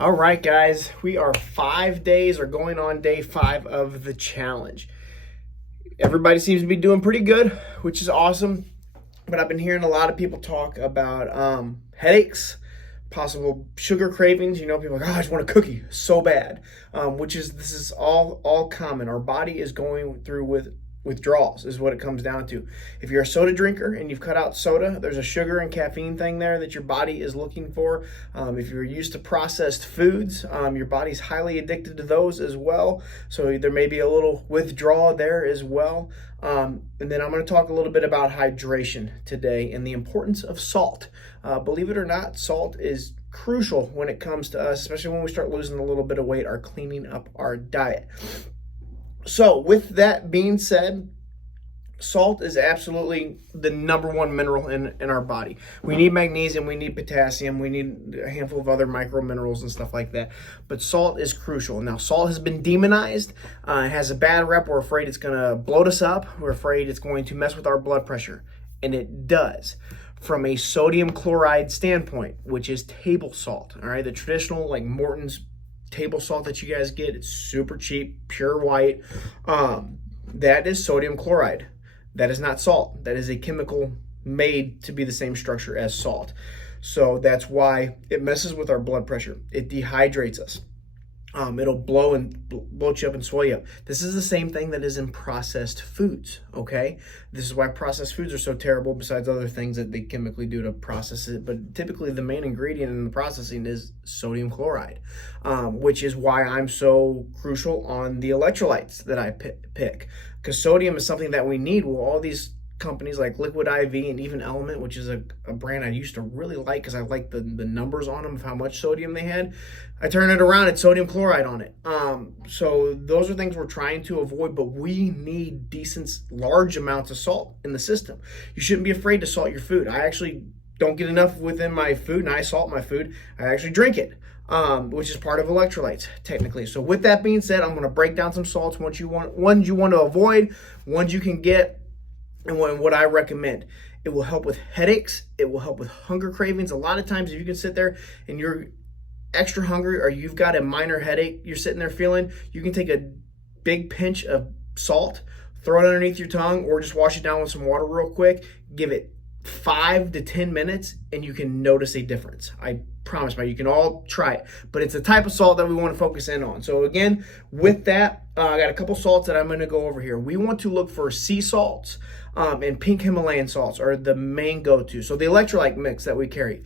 All right, guys, we are 5 days or going on day 5 of the challenge. Everybody seems to be doing pretty good, which is awesome. But I've been hearing a lot of people talk about headaches, possible sugar cravings. You know, people are like, oh, I just want a cookie so bad, this is all common. Our body is going through with withdrawals is what it comes down to. If you're a soda drinker and you've cut out soda, there's a sugar and caffeine thing there that your body is looking for. If you're used to processed foods, your body's highly addicted to those as well. So there may be a little withdrawal there as well. And then I'm going to talk a little bit about hydration today and the importance of salt. Believe it or not, salt is crucial when it comes to us, especially when we start losing a little bit of weight or cleaning up our diet. So with that being said, salt is absolutely the number one mineral in our body. We need magnesium, we need potassium, we need a handful of other micro minerals and stuff like that. But salt is crucial. Now, salt has been demonized. It has a bad rep. We're afraid it's going to bloat us up. We're afraid it's going to mess with our blood pressure. And it does. From a sodium chloride standpoint, which is table salt, all right, the traditional like Morton's table salt that you guys get, it's super cheap, pure white. That is sodium chloride. That is not salt. That is a chemical made to be the same structure as salt. So that's why it messes with our blood pressure. It dehydrates us. It'll bloat you up and swell you up. This is the same thing that is in processed foods, okay? This is why processed foods are so terrible, besides other things that they chemically do to process it. But typically the main ingredient in the processing is sodium chloride, which is why I'm so crucial on the electrolytes that I pick. Because sodium is something that we need. Well, all these companies like Liquid IV and even Element, which is a brand I used to really like because I like the numbers on them of how much sodium they had. I turn it around, it's sodium chloride on it. So those are things we're trying to avoid, but we need decent, large amounts of salt in the system. You shouldn't be afraid to salt your food. I actually don't get enough within my food, and I salt my food. I actually drink it. Which is part of electrolytes, technically. So with that being said, I'm going to break down some salts, ones you want to avoid, ones you can get, and what I recommend. It will help with headaches. It will help with hunger cravings. A lot of times if you can sit there and you're extra hungry or you've got a minor headache you're sitting there feeling, you can take a big pinch of salt, throw it underneath your tongue, or just wash it down with some water real quick. Give it 5 to 10 minutes and you can notice a difference. I promise, you can all try it, but it's a type of salt that we want to focus in on. So again, with that, I got a couple salts that I'm going to go over here. We want to look for sea salts, and pink Himalayan salts are the main go-to. So the electrolyte mix that we carry,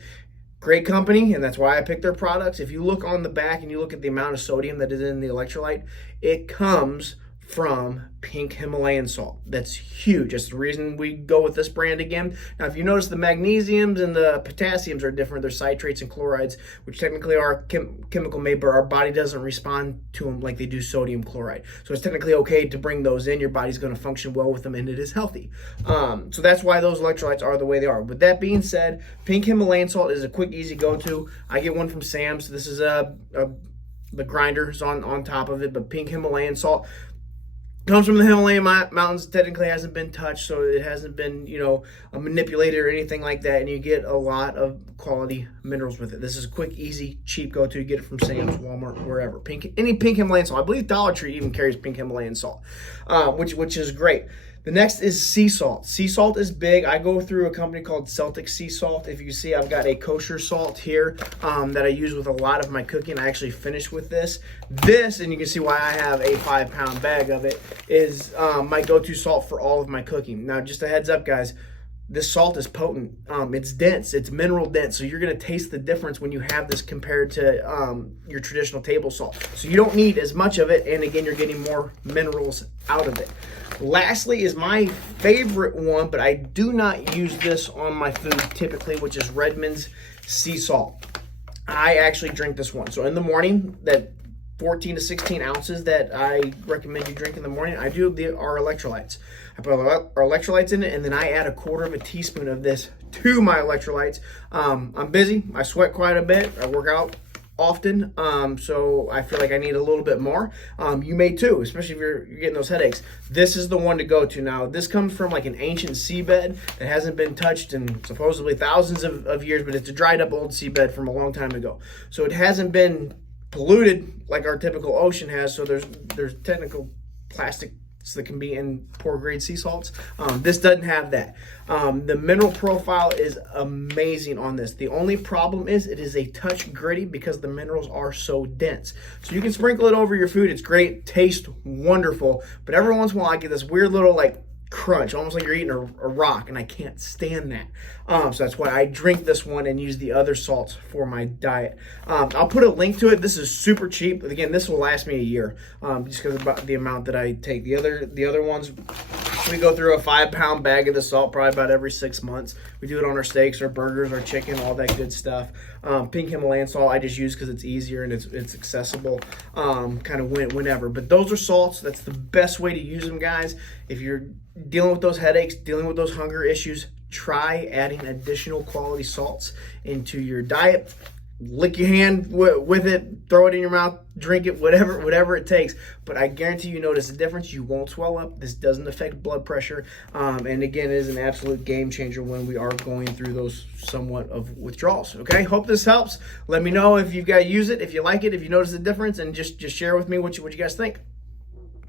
great company, and that's why I picked their products. If you look on the back and you look at the amount of sodium that is in the electrolyte, it comes from pink Himalayan salt. That's huge. That's the reason we go with this brand again. Now, if you notice, the magnesiums and the potassiums are different. They're citrates and chlorides, which technically are chemical made, but our body doesn't respond to them like they do sodium chloride. So it's technically okay to bring those in. Your body's going to function well with them, and it is healthy. So that's why those electrolytes are the way they are. With that being said, pink Himalayan salt is a quick, easy go-to. I get one from Sam's. This is the grinders on top of it, but pink Himalayan salt comes from the Himalayan mountains. Technically hasn't been touched, so it hasn't been, manipulated or anything like that, and you get a lot of quality minerals with it. This is a quick, easy, cheap go-to. You get it from Sam's, Walmart, wherever. Any pink Himalayan salt. I believe Dollar Tree even carries pink Himalayan salt, which is great. The next is sea salt. Sea salt is big. I go through a company called Celtic Sea Salt. If you see, I've got a kosher salt here that I use with a lot of my cooking. I actually finished with this. This, and you can see why I have a 5-pound bag of it, is my go-to salt for all of my cooking. Now, just a heads up, guys. This salt is potent. It's dense. It's mineral dense. So you're going to taste the difference when you have this compared to your traditional table salt. So you don't need as much of it. And again, you're getting more minerals out of it. Lastly is my favorite one, but I do not use this on my food typically, which is Redmond's sea salt. I actually drink this one. So in the morning, that 14 to 16 ounces that I recommend you drink in the morning, I do our electrolytes. I put our electrolytes in it, and then I add 1/4 teaspoon of this to my electrolytes. I'm busy. I sweat quite a bit. I work out often, so I feel like I need a little bit more. You may too, especially if you're getting those headaches. This is the one to go to. Now, this comes from like an ancient seabed that hasn't been touched in supposedly thousands of years, but it's a dried up old seabed from a long time ago. So it hasn't been polluted like our typical ocean has, so there's technical plastics that can be in poor grade sea salts. This doesn't have that. The mineral profile is amazing on this. The only problem is it is a touch gritty because the minerals are so dense. So you can sprinkle it over your food. It's great, tastes wonderful, but every once in a while I get this weird little like crunch, almost like you're eating a rock, and I can't stand that. So that's why I drink this one and use the other salts for my diet. I'll put a link to it. This is super cheap. Again, this will last me a year, just because of the amount that I take. The other ones, we go through a 5-pound bag of the salt probably about every 6 months. We do it on our steaks, our burgers, our chicken, all that good stuff. Pink Himalayan salt I just use because it's easier and it's accessible kind of whenever. But those are salts. That's the best way to use them, guys. If you're dealing with those headaches, dealing with those hunger issues, try adding additional quality salts into your diet. Lick your hand with it, throw it in your mouth, drink it, whatever it takes. But I guarantee you notice the difference. You won't swell up. This doesn't affect blood pressure. And again, it is an absolute game changer when we are going through those somewhat of withdrawals. Okay, hope this helps. Let me know if you've got to use it, if you like it, if you notice the difference, and just share with me what you guys think.